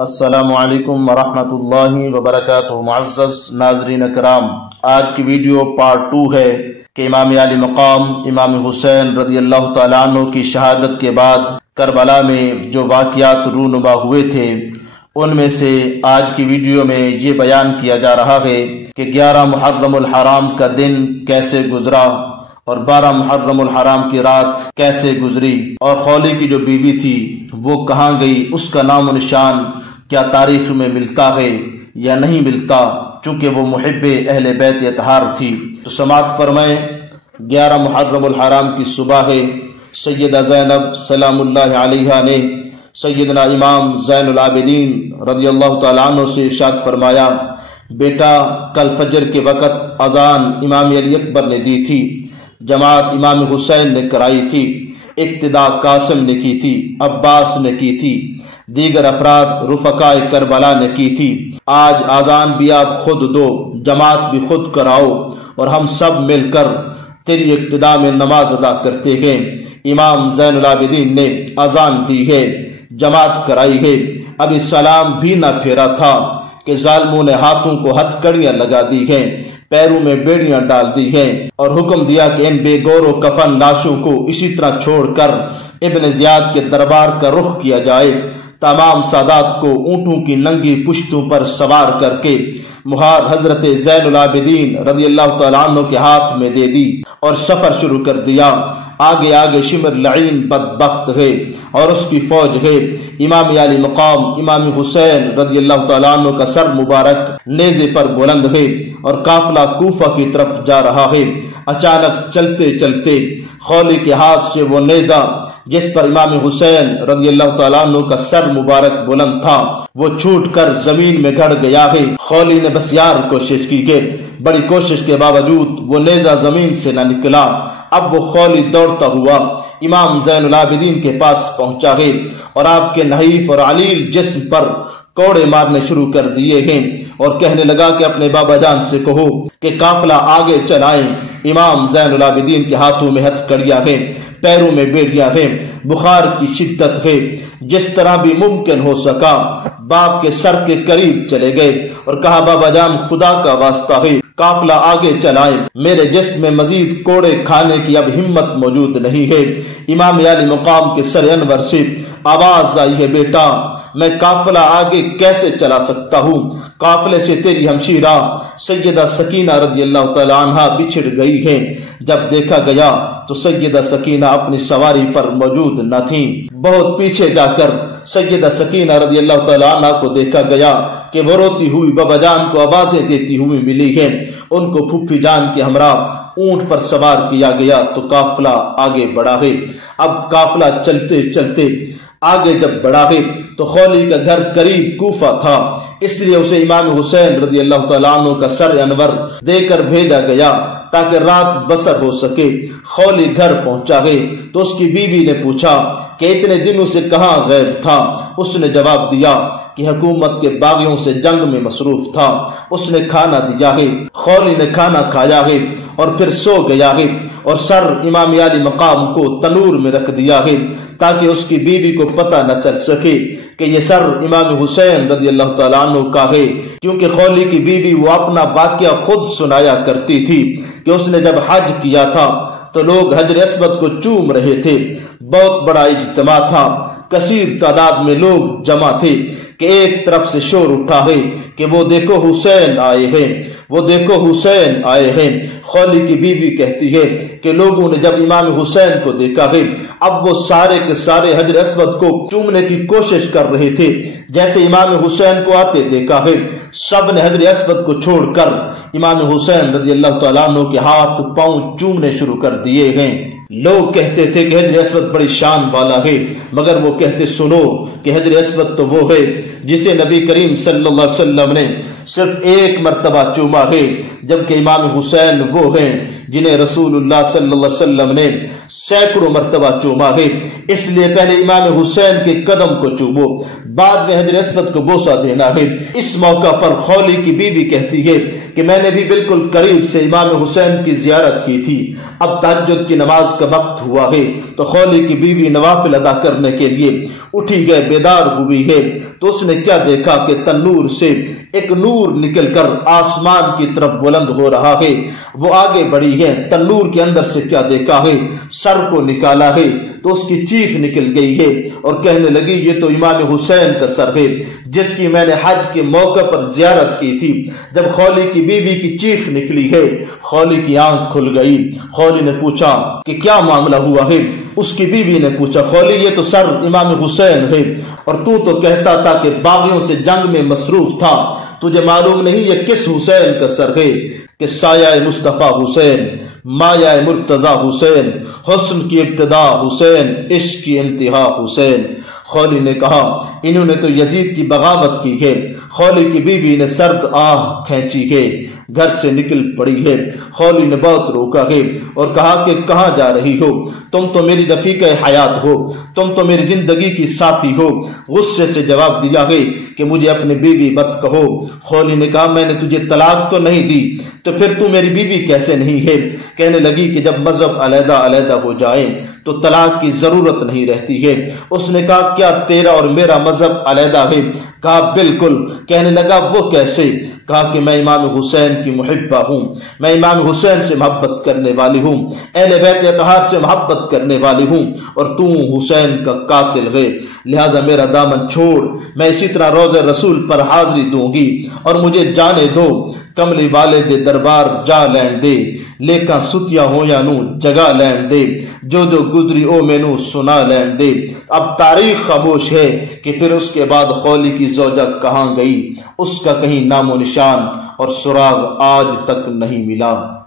السلام علیکم ورحمۃ اللہ وبرکاتہ۔ معزز ناظرین کرام، آج کی ویڈیو پارٹ 2 ہے کہ امام علی مقام امام حسین رضی اللہ تعالیٰ عنہ کی شہادت کے بعد کربلا میں جو واقعات رونما ہوئے تھے، ان میں سے آج کی ویڈیو میں یہ بیان کیا جا رہا ہے کہ 11 محرم الحرام کا دن کیسے گزرا اور 12 محرم الحرام کی رات کیسے گزری، اور خولی کی جو بیوی تھی وہ کہاں گئی، اس کا نام و نشان کیا تاریخ میں ملتا ہے یا نہیں ملتا، چونکہ وہ محب اہل بیت اطہار تھی۔ تو سماعت فرمائیں، 11 محرم الحرام کی صبح ہے، سیدہ زینب سلام اللہ علیہا نے سیدنا امام زین العابدین رضی اللہ تعالیٰ عنہ سے ارشاد فرمایا، بیٹا کل فجر کے وقت اذان امام علی اکبر نے دی تھی، جماعت امام حسین نے کرائی تھی، اقتداء قاسم نے کی تھی، عباس نے کی تھی، دیگر افراد رفقائے کربلا نے کی تھی۔ آج اذان بھی آپ خود دو، جماعت بھی خود کراؤ، اور ہم سب مل کر تیری اقتداء میں نماز ادا کرتے ہیں۔ امام زین العابدین نے اذان دی ہے، جماعت کرائی ہے، ابھی سلام بھی نہ پھیرا تھا کہ ظالموں نے ہاتھوں کو ہتھ کڑیاں لگا دی ہیں، پیروں میں بیڑیاں ڈال دی ہیں، اور حکم دیا کہ ان بے گور و کفن لاشوں کو اسی طرح چھوڑ کر ابن زیاد کے دربار کا رخ کیا جائے۔ تمام سادات کو اونٹوں کی ننگی پشتوں پر سوار کر کے مہار حضرت زین العابدین رضی اللہ تعالیٰ عنہ کے ہاتھ میں دے دی اور سفر شروع کر دیا۔ آگے آگے شمر لعین بدبخت ہے اور اس کی فوج ہے، امام علی مقام امام حسین رضی اللہ تعالیٰ عنہ کا سر مبارک نیزے پر بلند ہے اور قافلہ کوفہ کی طرف جا رہا ہے۔ اچانک چلتے چلتے خولی کے ہاتھ سے وہ نیزہ جس پر امام حسین رضی اللہ تعالیٰ عنہ کا سر مبارک بلند تھا وہ چھوٹ کر زمین میں گڑ گیا ہے۔ خولی نے بسیار کوشش کی کہ بڑی کوشش کے باوجود وہ نیزہ زمین سے نہ نکلا۔ اب وہ خولی دوڑتا ہوا امام زین العابدین کے پاس پہنچا ہے اور آپ کے نحیف اور علیل جسم پر کوڑے مارنے شروع کر دیے ہیں، اور کہنے لگا کہ اپنے بابا جان سے کہو کہ قافلہ آگے چلائیں۔ امام زین العابدین کے ہاتھوں میں ہتھ کڑیاں ہیں، پیروں میں بیڑیاں ہیں، بخار کی شدت ہے، جس طرح بھی ممکن ہو سکا باپ کے سر کے قریب چلے گئے اور کہا، بابا جان خدا کا واسطہ ہے قافلہ آگے چلائیں، میرے جسم میں مزید کوڑے کھانے کی اب ہمت موجود نہیں ہے۔ امام علی مقام کے سر انور سے آواز آئی ہے، بیٹا میں قافلہ آگے کیسے چلا سکتا ہوں، قافلے سے تیری ہمشیرہ سیدہ سکینہ رضی اللہ تعالیٰ عنہ بچھڑ گئی ہیں۔ جب دیکھا گیا تو سیدہ سکینہ اپنی سواری پر موجود نہ تھیں۔ بہت پیچھے جا کر سیدہ سکینہ رضی اللہ تعالیٰ عنہ کو دیکھا گیا کہ وہ روتی ہوئی بابا جان کو آوازیں دیتی ہوئی ملی ہیں۔ ان کو پھپھی جان کے ہمراہ اونٹ پر سوار کیا گیا تو قافلہ آگے بڑھا ہے۔ اب قافلہ چلتے چلتے آگے جب بڑھا ہے تو خولی کا گھر قریب کوفہ تھا، اس لیے اسے امام حسین رضی اللہ تعالیٰ عنہ کا سر انور دے کر بھیجا گیا تاکہ رات بسر ہو سکے۔ خولی گھر پہنچا ہے تو اس کی بیوی نے پوچھا کہ اتنے دنوں سے کہاں غائب تھا؟ اس نے جواب دیا کہ حکومت کے باغیوں سے جنگ میں مصروف تھا۔ اس نے کھانا دیا ہے، خولی نے کھانا کھایا ہے اور پھر سو گیا ہے، اور سر امام علی مقام کو تنور میں رکھ دیا ہے تاکہ اس کی بیوی کو پتہ نہ چل سکے کہ یہ سر امام حسین رضی اللہ تعالیٰ عنہ کا ہے، کیونکہ خولی کی بیوی وہ اپنا واقعہ خود سنایا کرتی تھی کہ اس نے جب حج کیا تھا تو لوگ حجر اسود کو چوم رہے تھے، بہت بڑا اجتماع تھا، کثیر تعداد میں لوگ جمع تھے کہ ایک طرف سے شور اٹھا ہے کہ وہ دیکھو حسین آئے ہیں، وہ دیکھو حسین آئے ہیں۔ خولی کی بیوی کہتی ہے کہ لوگوں نے جب امام حسین کو دیکھا ہے اب وہ سارے کے سارے حجر اسود کو چومنے کی کوشش کر رہے تھے، جیسے امام حسین کو آتے دیکھا ہے سب نے حجر اسود کو چھوڑ کر امام حسین رضی اللہ تعالیٰ عنہ کے ہاتھ پاؤں چومنے شروع کر دیے ہیں۔ لوگ کہتے تھے کہ حجر اسود بڑی شان والا ہے، مگر وہ کہتے سنو کہ حجر اسود تو وہ ہے جسے نبی کریم صلی اللہ علیہ وسلم نے صرف ایک مرتبہ چوما ہے، جبکہ امام حسین وہ ہیں جنہیں رسول اللہ صلی اللہ علیہ وسلم نے سینکڑوں مرتبہ چوما ہے۔ اس لیے پہلے امام حسین کے قدم کو چومو، بعد میں حجر اسود کو بوسہ دینا ہے۔ اس موقع پر خولی کی بیوی کہتی ہے کہ میں نے بھی بالکل قریب سے امام حسین کی زیارت کی تھی، اب تہجد کی نماز کا وقت ہوا ہے تو خولی کی بیوی نوافل ادا کرنے کے لیے اٹھی گئے، بیدار ہوئی ہے تو اس نے کیا دیکھا کہ تنور سے ایک نور نکل کر آسمان کی طرف بلند ہو رہا ہے۔ وہ آگے بڑھی ہے، تنور کے اندر سے کیا دیکھا ہے، سر کو نکالا ہے تو اس کی چیخ نکل گئی ہے اور کہنے لگی یہ تو امام حسین کا سر ہے جس کی میں نے حج کے موقع پر زیارت کی تھی۔ جب خولی کی بیوی کی چیخ نکلی ہے، خولی کی آنکھ کھل گئی۔ خولی نے پوچھا کہ کیا معاملہ ہوا ہے؟ اس کی بیوی نے پوچھا خولی یہ تو سر امام حسین ہے، اور تو کہتا تھا کہ باغیوں سے جنگ میں مصروف تھا، تجھے معلوم نہیں یہ کس حسین کا سر ہے؟ کہ سایہ مصطفیٰ حسین، مایہ مرتضی حسین، حسن کی ابتدا حسین، عشق کی انتہا حسین۔ خولی نے کہا انہوں نے تو یزید کی بغاوت کی ہے۔ خولی کی بیوی نے سرد آہ کھینچی ہے، گھر سے نکل پڑی ہے۔ خولی نے بہت روکا ہے اور کہا کہ کہاں جا رہی ہو؟ تم تو میری رفیقہ حیات ہو، تم تو میری زندگی کی ساتھی ہو۔ غصے سے جواب دیا ہے کہ مجھے اپنی بیوی مت کہو۔ خولی نے کہا میں نے تجھے طلاق تو نہیں دی، تو پھر تو میری بیوی کیسے نہیں ہے؟ کہنے لگی کہ جب مذہب علیحدہ علیحدہ ہو جائے تو طلاق کی ضرورت نہیں رہتی ہے۔ اس نے کہا کیا تیرا اور میرا مذہب علیحدہ ہے؟ کہا بالکل۔ کہنے لگا وہ کیسے؟ کہا کہ میں امام حسین کی محبہ ہوں، میں امام حسین سے محبت کرنے والی ہوں، اہل بیت اطہار سے محبت کرنے والی ہوں، اور تو حسین کا قاتل ہے، لہذا میرا دامن چھوڑ، میں اسی طرح روضہ رسول پر حاضری دوں گی اور مجھے جانے دو۔ کملی والے دے دربار جا لین دے، لیکن ستیا ہو یا نو جگہ لین دے، جو گزری او مینو سنا لین دے۔ اب تاریخ خاموش ہے کہ پھر اس کے بعد خولی کی زوجہ کہاں گئی، اس کا کہیں نام و نشان اور سراغ آج تک نہیں ملا۔